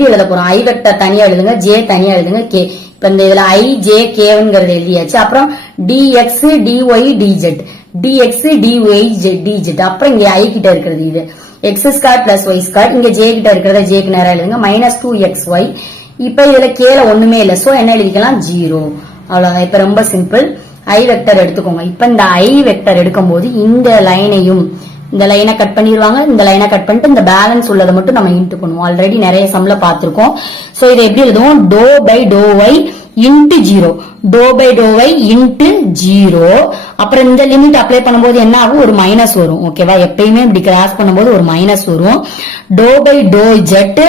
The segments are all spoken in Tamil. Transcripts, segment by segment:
எப்படி எழுத போறோம்? ஐ வெக்டர் தனியா எழுதுங்க, ஜே தனியா எழுதுங்க, கே. இப்ப இந்த இதுல ஐ ஜே கேங்கிறது எழுதியாச்சு. அப்புறம் d x d y d z, d x d y d z. அப்புறம் இங்க ஐ கிட்ட இருக்கிறது இது x square plus Y square. இங்க ஜே கிட்ட இருக்கிறத ஜேக்கு நேரம் எழுதுங்க, -2xy. இப்ப இதுல கேல ஒண்ணுமே இல்ல, சோ என்ன எழுதிக்கலாம்? 0. அவ்வளவுதான். இப்ப ரொம்ப சிம்பிள். ஐ வெக்டர் எடுத்துக்கோங்க. இப்ப இந்த ஐ வெக்டர் எடுக்கும் போது இந்த லைனையும் இந்த லைனை கட் பண்ணிடுவாங்க, இந்த லைனை கட் பண்ணிட்டு இந்த பேலன்ஸ் உள்ளதை மட்டும் நம்ம இன்ட்டு பண்ணுவோம். ஆல்ரெடி நிறைய சம்ல பாத்திருக்கோம். சோ இதை எப்படி எழுதுவோம்? டோ by to Y into 0, to by to Y into 0. அப்புறம் இந்த லிமிட் அப்ளை பண்ணும்போது என்ன ஆகும்? ஒரு மைனஸ் வரும். ஓகேவா? எப்பயுமே இப்படி கிராஸ் பண்ணும்போது ஒரு மைனஸ் வரும். Doe by doe zed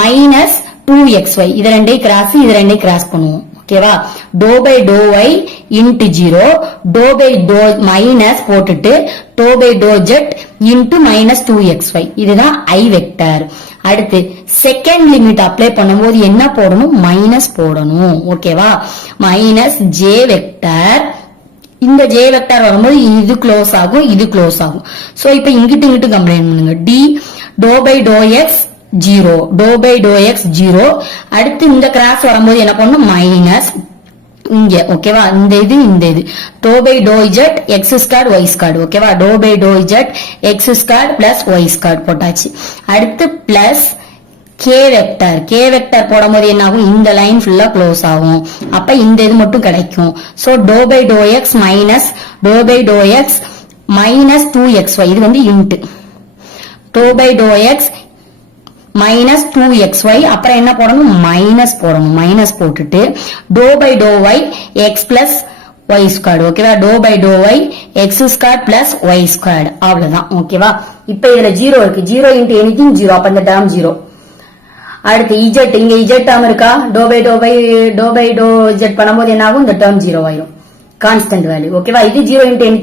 minus 2xy. இது ரெண்டையும் கிராஸ், இது ரெண்டையும் கிராஸ் பண்ணுவோம். ஓகேவா? Doe by to Y into 0, to by doe minus போட்டுட்டு doe by doe zed into -2xy. இதுதான் ஐ வெக்டர். அடுத்து செகண்ட் லிமிட் அப்ளை பண்ணும்போது என்ன போடணும்? மைனஸ் போடணும். ஓகேவா? Minus J vector. இந்த ஜே வெக்டர் வரும்போது இது க்ளோஸ் ஆகும், இது க்ளோஸ் ஆகும். சோ இப்ப இங்கிட்டு இங்கிட்டு கம்பைன் பண்ணுங்க. டி டோ by to x 0, to by to x 0. அடுத்து இந்த கிராஸ் வரும்போது என்ன பண்ணணும்? மைனஸ் இங்க. ஓகேவா? இந்த இது doe by doe zed X square Y square. ஓகேவா? Doe by doe zed X square plus Y square போட்டாச்சு. அடுத்து plus K vector. K vector போடும்போது என்ன ஆகும்? இந்த லைன் ஃபுல்லா க்ளோஸ் ஆகும். அப்ப இந்த இது மட்டும் கிடைக்கும். So doe by to X minus doe by to X minus 2xy. இது வந்து into doe by to X minus 2xy. அப்புறம் என்ன போடணும்? மைனஸ் போடணும். மைனஸ் போட்டுட்டு doe by to Y X plus Y square. ஓகேவா? Doe by to Y X square plus Y square. அவ்வளவுதான். ஓகேவா? இப்ப இதுல 0 இருக்கு. 0 இன்ட்டு எனிதிங் 0. அப்ப இந்த டேர்ம் 0. அடுத்து இஜெட். இங்க இஜெட் டேர்ம் இருக்கா? டோ பை டோ இஜெட் பண்ணும்போது என்ன ஆகும்? இந்த டேர்ம் 0 ஆயிரும். Constant value. ஓகேவா? இது 0 இன்ட்டு எனிதிங்